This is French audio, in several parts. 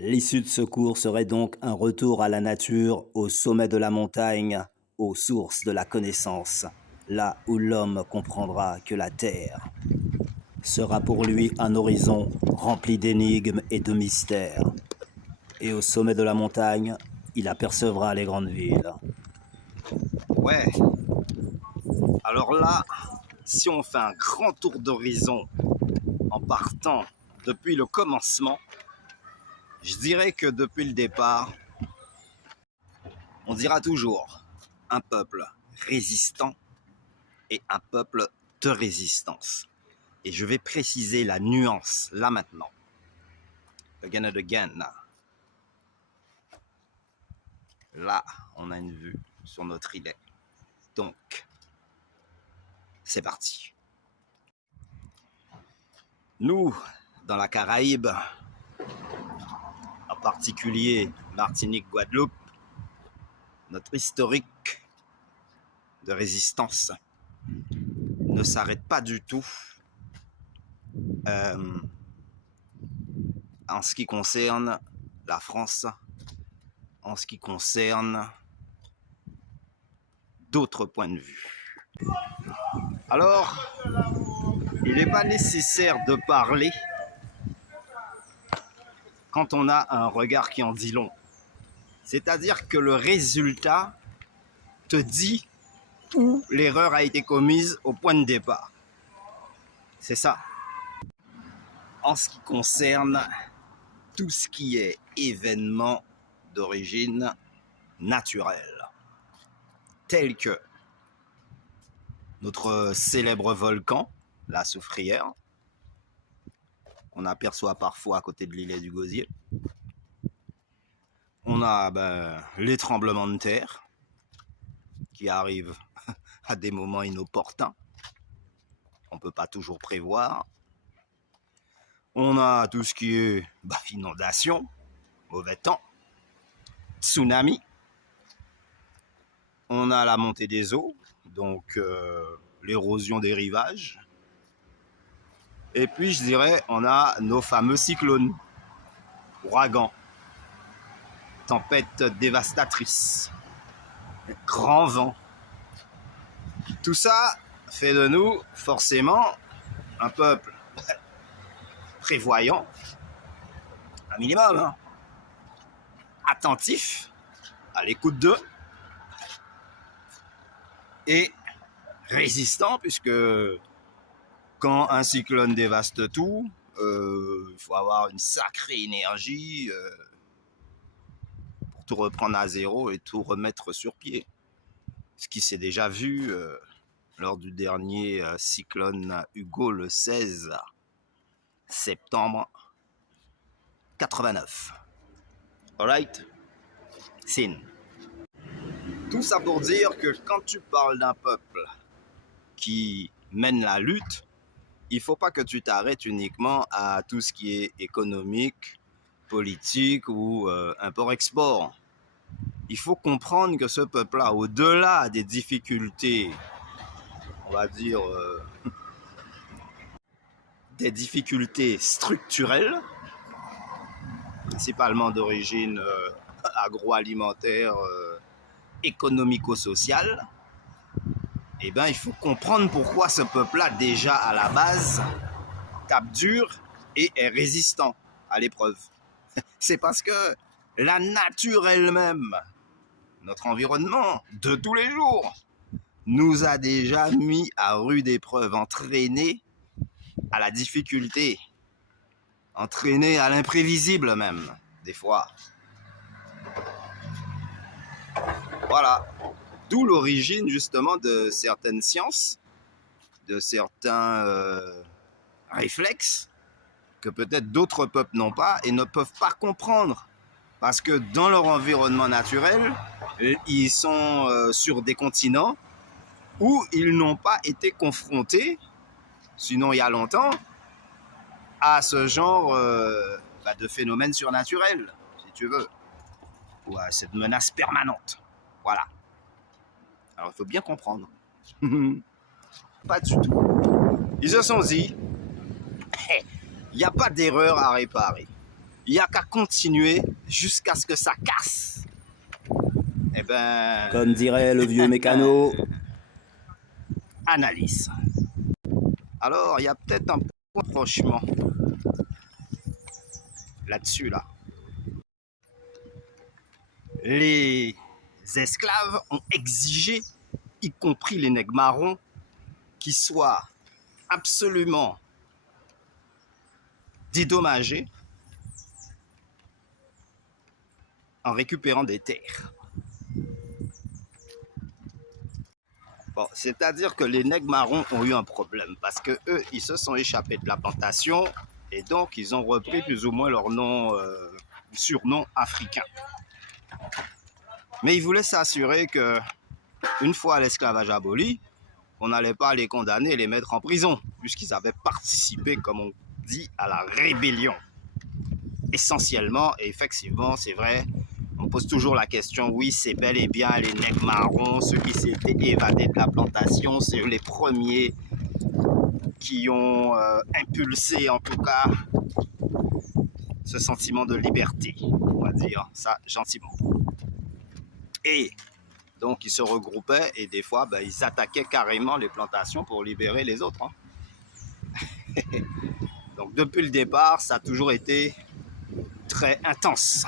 L'issue de ce cours serait donc un retour à la nature, au sommet de la montagne, aux sources de la connaissance, là où l'homme comprendra que la Terre sera pour lui un horizon rempli d'énigmes et de mystères. Et au sommet de la montagne, il apercevra les grandes villes. Ouais, alors là, si on fait un grand tour d'horizon en partant depuis le commencement, je dirais que depuis le départ, on dira toujours un peuple résistant et un peuple de résistance. Et je vais préciser la nuance là maintenant. Again and again. Là, on a une vue sur notre îlet. Donc, c'est parti. Nous, dans la Caraïbe, en particulier Martinique, Guadeloupe, notre historique de résistance ne s'arrête pas du tout en ce qui concerne la France, en ce qui concerne d'autres points de vue. Alors, il n'est pas nécessaire de parler quand on a un regard qui en dit long. C'est-à-dire que le résultat te dit où l'erreur a été commise au point de départ. C'est ça. En ce qui concerne tout ce qui est événement d'origine naturelle, tel que notre célèbre volcan, la Soufrière, qu'on aperçoit parfois à côté de l'îlet du Gosier. On a les tremblements de terre qui arrivent à des moments inopportuns. On ne peut pas toujours prévoir. On a tout ce qui est inondation, mauvais temps, tsunami. On a la montée des eaux, donc l'érosion des rivages. Et puis, je dirais, on a nos fameux cyclones, ouragans, tempêtes dévastatrices, grand vent. Tout ça fait de nous, forcément, un peuple prévoyant, un minimum, hein, attentif, à l'écoute d'eux, et résistant, puisque quand un cyclone dévaste tout, il faut avoir une sacrée énergie pour tout reprendre à zéro et tout remettre sur pied. Ce qui s'est déjà vu lors du dernier cyclone Hugo le 16 septembre 89. Alright? Sin. Tout ça pour dire que quand tu parles d'un peuple qui mène la lutte, il ne faut pas que tu t'arrêtes uniquement à tout ce qui est économique, politique ou import-export. Il faut comprendre que ce peuple-là, au-delà des difficultés, on va dire, des difficultés structurelles, principalement d'origine agroalimentaire, économico-sociale, eh bien, il faut comprendre pourquoi ce peuple-là, déjà à la base, tape dur et est résistant à l'épreuve. C'est parce que la nature elle-même, notre environnement de tous les jours, nous a déjà mis à rude épreuve, entraîné à la difficulté, entraîné à l'imprévisible même, des fois. Voilà. D'où l'origine justement de certaines sciences, de certains réflexes que peut-être d'autres peuples n'ont pas et ne peuvent pas comprendre. Parce que dans leur environnement naturel, ils sont sur des continents où ils n'ont pas été confrontés, sinon il y a longtemps, à ce genre de phénomènes surnaturels, si tu veux, ou à cette menace permanente. Voilà. Alors il faut bien comprendre. Pas du tout. Ils se sont dit, il n'y a pas d'erreur à réparer. il n'y a qu'à continuer jusqu'à ce que ça casse. Eh ben, Comme dirait le vieux mécano, analyse. Alors, il y a peut-être un point de rapprochement là-dessus, là. Les esclaves ont exigé, y compris les nègres marrons, qu'ils soient absolument dédommagés en récupérant des terres. Bon, c'est-à-dire que les nègres marrons ont eu un problème parce que eux, ils se sont échappés de la plantation et donc ils ont repris plus ou moins leur nom, surnom africain. Mais ils voulaient s'assurer que, une fois l'esclavage aboli, on n'allait pas les condamner et les mettre en prison, puisqu'ils avaient participé, comme on dit, à la rébellion. Essentiellement, et effectivement, c'est vrai, on pose toujours la question, oui, c'est bel et bien les nègres marrons, ceux qui s'étaient évadés de la plantation, c'est les premiers qui ont impulsé, en tout cas, ce sentiment de liberté, on va dire ça gentiment. Et donc, ils se regroupaient et des fois, ben, ils attaquaient carrément les plantations pour libérer les autres. Hein. Donc, depuis le départ, ça a toujours été très intense.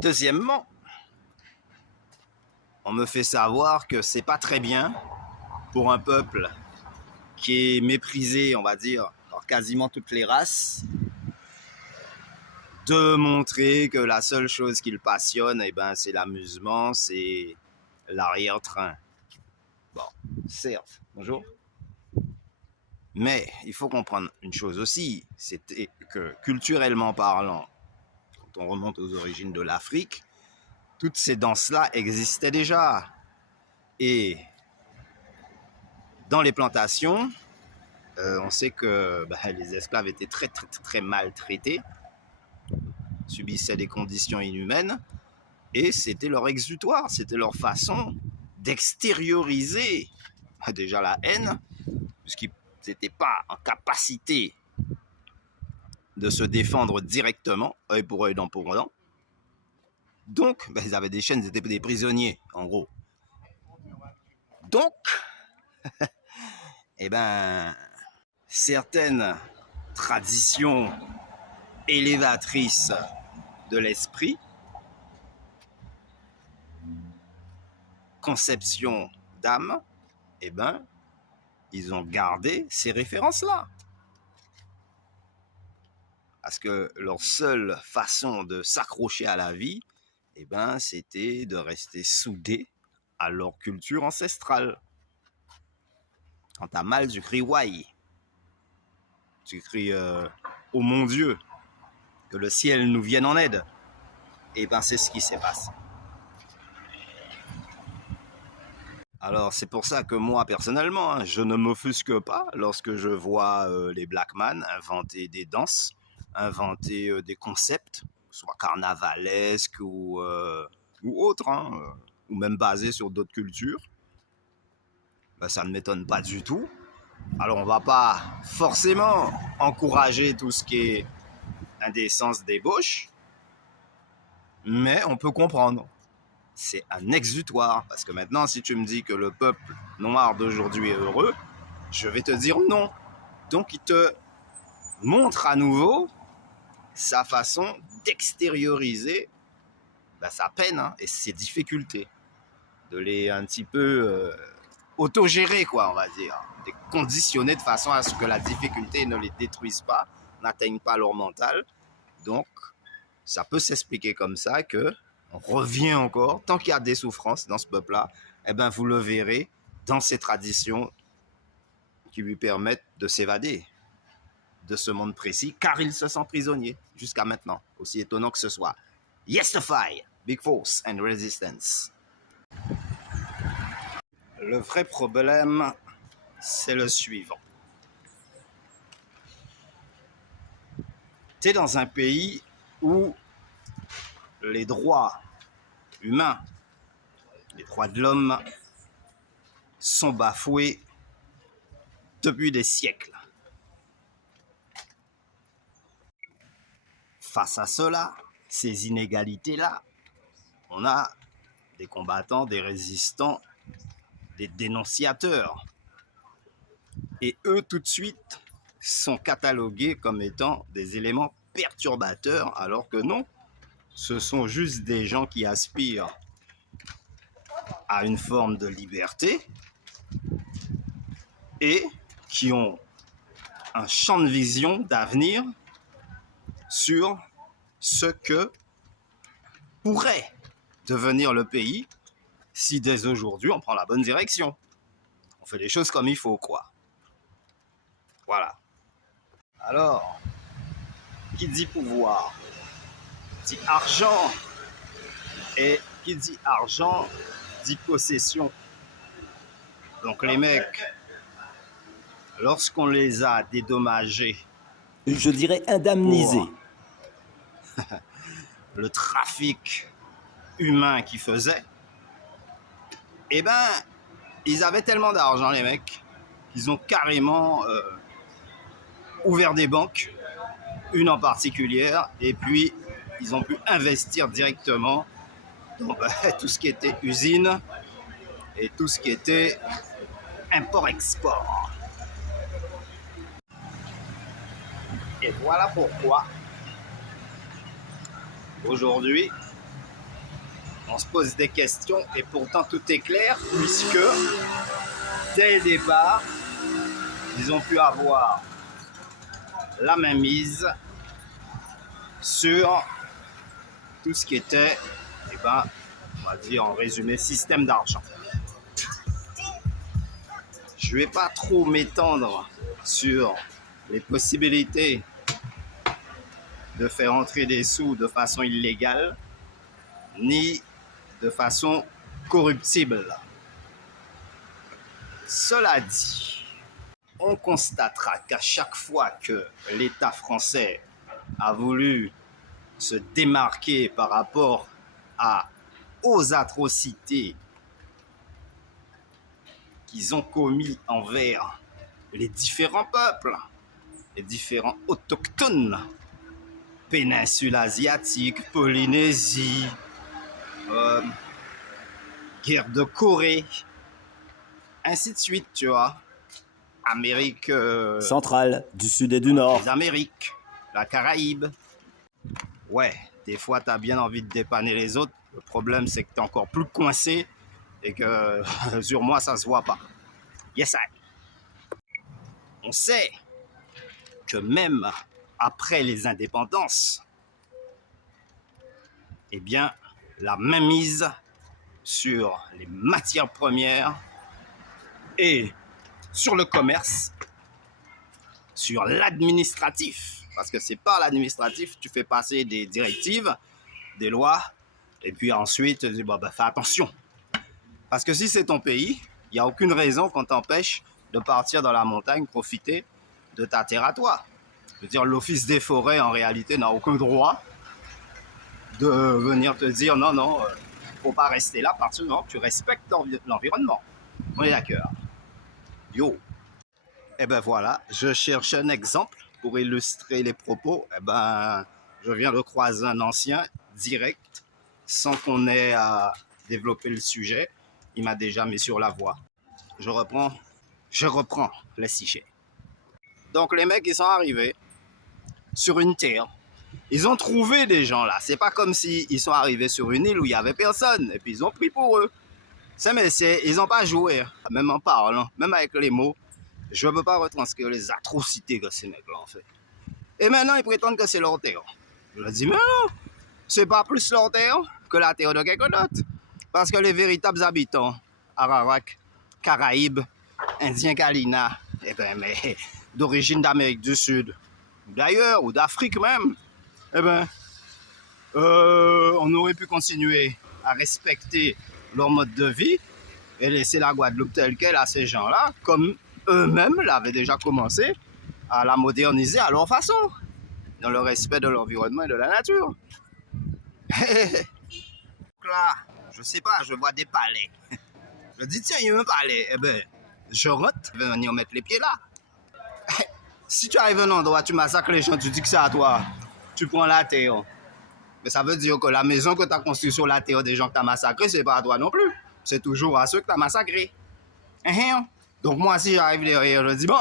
Deuxièmement, on me fait savoir que c'est pas très bien pour un peuple qui est méprisé, on va dire, par quasiment toutes les races, de montrer que la seule chose qui le passionne, eh ben, c'est l'amusement, c'est l'arrière-train. Bon, certes, bonjour. Mais il faut comprendre une chose aussi, c'était que culturellement parlant, quand on remonte aux origines de l'Afrique, toutes ces danses-là existaient déjà. Et dans les plantations, on sait que les esclaves étaient très, très, très maltraités, subissaient des conditions inhumaines, et c'était leur exutoire, c'était leur façon d'extérioriser déjà la haine, puisqu'ils n'étaient pas en capacité de se défendre directement, œil pour œil, dent pour dent. Donc, ils avaient des chaînes, ils étaient des prisonniers, en gros. Donc, certaines traditions élévatrices de l'esprit, conception d'âme, ils ont gardé ces références-là. Parce que leur seule façon de s'accrocher à la vie, c'était de rester soudés à leur culture ancestrale. Quand t'as mal, tu cries « Why ». Tu cries « Oh mon Dieu », que le ciel nous vienne en aide. C'est ce qui s'est passé. Alors, c'est pour ça que moi, personnellement, je ne m'offusque pas lorsque je vois les Black Man inventer des danses, inventer des concepts, soit carnavalesques ou autres, ou même basés sur d'autres cultures. Ça ne m'étonne pas du tout. Alors, on ne va pas forcément encourager tout ce qui est indécence, débauche, mais on peut comprendre. C'est un exutoire. Parce que maintenant, si tu me dis que le peuple noir d'aujourd'hui est heureux, je vais te dire non. Donc, il te montre à nouveau sa façon d'extérioriser sa peine et ses difficultés. De les un petit peu autogérer, quoi, on va dire. De conditionner de façon à ce que la difficulté ne les détruise pas, n'atteigne pas leur mental. Donc, ça peut s'expliquer comme ça que on revient encore, tant qu'il y a des souffrances dans ce peuple-là, vous le verrez dans ces traditions qui lui permettent de s'évader de ce monde précis, car il se sent prisonnier jusqu'à maintenant, aussi étonnant que ce soit. Yestify, Big Force and Resistance. Le vrai problème, c'est le suivant. Tu es dans un pays où les droits humains, les droits de l'homme sont bafoués depuis des siècles. face à cela, ces inégalités-là, on a des combattants, des résistants, des dénonciateurs. Et eux, tout de suite, sont catalogués comme étant des éléments perturbateurs, alors que non, ce sont juste des gens qui aspirent à une forme de liberté et qui ont un champ de vision d'avenir sur ce que pourrait devenir le pays si dès aujourd'hui on prend la bonne direction. On fait les choses comme il faut, quoi. Voilà. Alors, qui dit pouvoir dit argent, et qui dit argent dit possession. Donc les mecs, lorsqu'on les a dédommagés, Je dirais indemnisé. Le trafic humain qu'ils faisaient, eh ben, ils avaient tellement d'argent, les mecs, qu'ils ont carrément ouvert des banques, une en particulier, et puis ils ont pu investir directement dans tout ce qui était usine et tout ce qui était import-export. Et voilà pourquoi aujourd'hui on se pose des questions et pourtant tout est clair, puisque dès le départ ils ont pu avoir la mainmise sur tout ce qui était, eh ben, on va dire en résumé, système d'argent. Je ne vais pas trop m'étendre sur les possibilités de faire entrer des sous de façon illégale, ni de façon corruptible. Cela dit, on constatera qu'à chaque fois que l'État français a voulu se démarquer par rapport aux atrocités qu'ils ont commis envers les différents peuples, les différents autochtones, péninsule asiatique, Polynésie, guerre de Corée, ainsi de suite, tu vois. Amérique centrale, du Sud et du Nord. Les Amériques, la Caraïbe. Ouais, des fois, tu as bien envie de dépanner les autres. Le problème, c'est que tu es encore plus coincé et que sur moi, ça se voit pas. Yes, I. On sait que même après les indépendances, eh bien, la mainmise sur les matières premières et sur le commerce, sur l'administratif, parce que c'est par l'administratif tu fais passer des directives, des lois, et puis ensuite tu dis, bon, ben, fais attention. Parce que si c'est ton pays, il n'y a aucune raison qu'on t'empêche de partir dans la montagne, profiter de ta terre à toi. Je veux dire, l'Office des forêts, en réalité, n'a aucun droit de venir te dire, non, non, faut pas rester là, parce que non, tu respectes l'environnement. On est d'accord. Yo. Et ben voilà, je cherche un exemple pour illustrer les propos. Et ben, je viens de croiser un ancien direct, sans qu'on ait à développer le sujet. Il m'a déjà mis sur la voie. Je reprends le sujet. Donc les mecs, ils sont arrivés sur une terre. Ils ont trouvé des gens là. C'est pas comme s'ils sont arrivés sur une île où il y avait personne. Et puis ils ont pris pour eux. Ces messieurs, ils n'ont pas joué. Même en parlant, même avec les mots. Je ne peux pas retranscrire les atrocités que ces mecs-là ont fait. Et maintenant, ils prétendent que c'est leur terre. Je leur dis, mais non, c'est pas plus leur terre que la terre de quelqu'un d'autre. Parce que les véritables habitants, Ararak, Caraïbes, Indiens Kalina, eh ben, mais d'origine d'Amérique du Sud, ou d'ailleurs, ou d'Afrique même, eh ben, on aurait pu continuer à respecter leur mode de vie et laisser la Guadeloupe telle qu'elle à ces gens-là, comme eux-mêmes l'avaient déjà commencé à la moderniser à leur façon, dans le respect de l'environnement et de la nature. Là, je sais pas, je vois des palais. Je dis, tiens, il y a un palais. Eh ben, je rentre, je vais venir mettre les pieds là. Si tu arrives à un endroit, tu massacres les gens, tu dis que c'est à toi. tu prends la terre. Mais ça veut dire que la maison que tu as construite sur la terre des gens que tu as massacrés, c'est pas à toi non plus. C'est toujours à ceux que tu as massacrés. Donc moi, si j'arrive derrière, je dis, bon,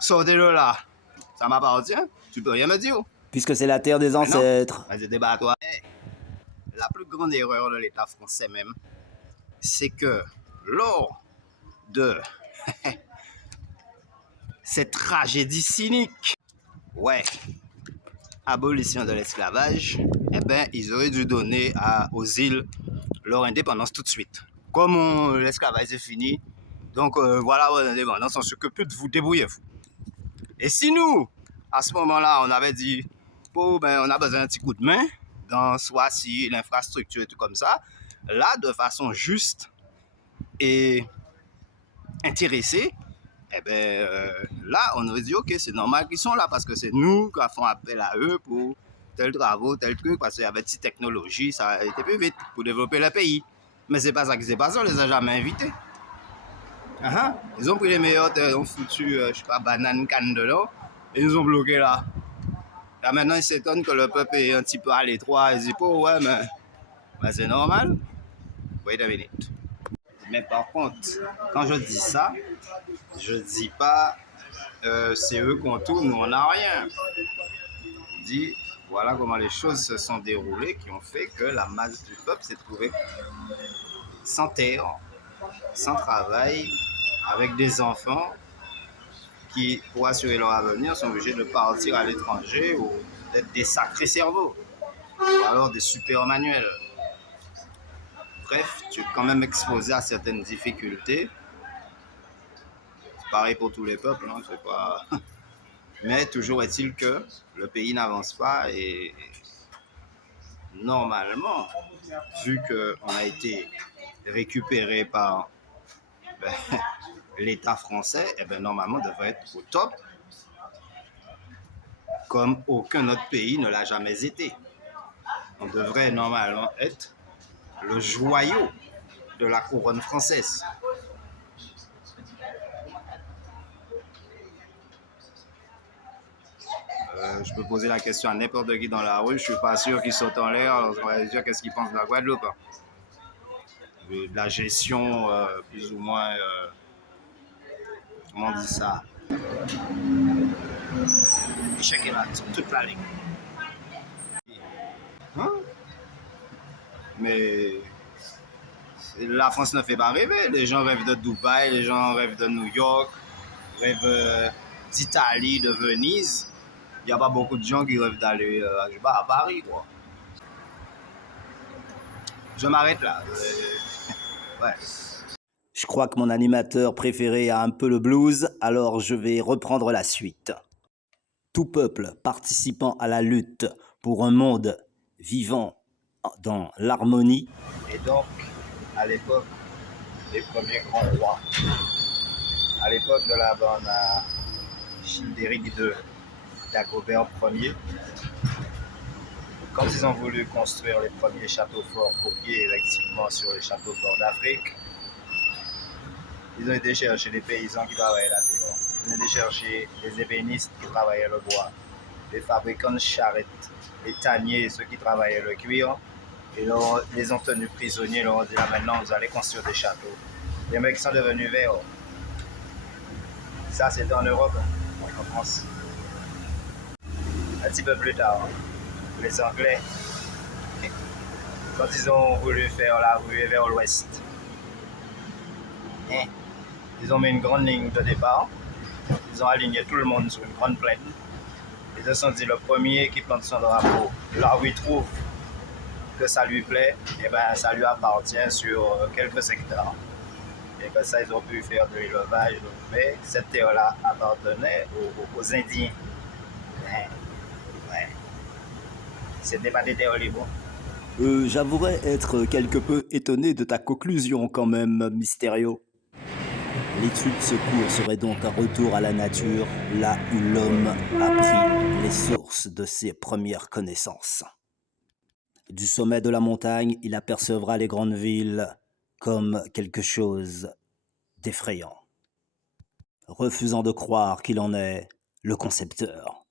sortez-le là. Ça m'appartient. Tu peux rien me dire. Puisque c'est la terre des ancêtres. Vas-y, débat-toi. La plus grande erreur de l'État français même, c'est que lors de cette tragédie cynique, ouais, abolition de l'esclavage, eh ben, ils auraient dû donner aux îles leur indépendance tout de suite. Comme l'esclavage est fini, donc voilà votre indépendance, on s'occupe plus de vous, débrouillez-vous. Et si nous, à ce moment-là, on avait dit, oh, ben, on a besoin d'un petit coup de main, dans soit si l'infrastructure et tout comme ça, là, de façon juste et intéressée, eh ben, là, on aurait dit, ok, c'est normal qu'ils sont là, parce que c'est nous qui avons appel à eux pour tel travaux, tel truc, parce qu'il y avait petite technologie, ça a été plus vite pour développer le pays. Mais c'est pas ça qui s'est passé, on les a jamais invités. Ils ont pris les meilleurs terres, ils ont foutu, je sais pas, banane, canne dedans, et ils nous ont bloqué là. Là maintenant, ils s'étonnent que le peuple est un petit peu à l'étroit, ils disent, oh ouais, mais c'est normal. Wait a minute. Mais par contre, quand je dis ça, je dis pas c'est eux qu'on tourne, nous on n'a rien. Je dis voilà comment les choses se sont déroulées qui ont fait que la masse du peuple s'est trouvée sans terre, sans travail, avec des enfants qui, pour assurer leur avenir, sont obligés de partir à l'étranger ou d'être des sacrés cerveaux, ou alors des super manuels. Bref, tu es quand même exposé à certaines difficultés. C'est pareil pour tous les peuples, hein, c'est pas... Mais toujours est-il que le pays n'avance pas et normalement, vu qu'on a été récupéré par l'État français, eh ben, normalement, on devrait être au top, comme aucun autre pays ne l'a jamais été. On devrait normalement être le joyau de la couronne française. Je peux poser la question à n'importe qui dans la rue, je suis pas sûr qu'il saute en l'air, alors on va dire qu'est-ce qu'il pense de la Guadeloupe. De la gestion plus ou moins, comment on dit ça, échec et mat sur toute la ligne. Mais la France ne fait pas rêver. Les gens rêvent de Dubaï, les gens rêvent de New York, rêvent d'Italie, de Venise. Il n'y a pas beaucoup de gens qui rêvent d'aller à Paris, quoi. Je m'arrête là. Ouais. Je crois que mon animateur préféré a un peu le blues, alors je vais reprendre la suite. Tout peuple participant à la lutte pour un monde vivant dans l'harmonie. Et donc, à l'époque des premiers grands rois, à l'époque de la bonne Childéric II, Dagobert Ier, quand ils ont voulu construire les premiers châteaux forts copiés effectivement sur les châteaux forts d'Afrique, ils ont été chercher les paysans qui travaillaient la terre. Ils ont été chercher les ébénistes qui travaillaient le bois, les fabricants de charrettes, les tanniers, ceux qui travaillaient le cuir. Et les ont tenus prisonniers, ils leur ont dit là maintenant vous allez construire des châteaux. Les mecs sont devenus verts. Ça c'était en Europe, en France. Un petit peu plus tard, les Anglais, quand ils ont voulu faire la ruée vers l'ouest, ils ont mis une grande ligne de départ, ils ont aligné tout le monde sur une grande plaine. Ils se sont dit le premier qui plante son drapeau, là où il trouve que ça lui plaît, et ben ça lui appartient sur quelques hectares. Et que ça, ils ont pu faire de l'élevage, mais cette terre-là appartenait aux Indiens. Ouais. C'était pas des terres libres. J'avouerais être quelque peu étonné de ta conclusion quand même, Mysterio. L'étude secours serait donc un retour à la nature, là où l'homme a pris les sources de ses premières connaissances. Du sommet de la montagne, il apercevra les grandes villes comme quelque chose d'effrayant, refusant de croire qu'il en est le concepteur.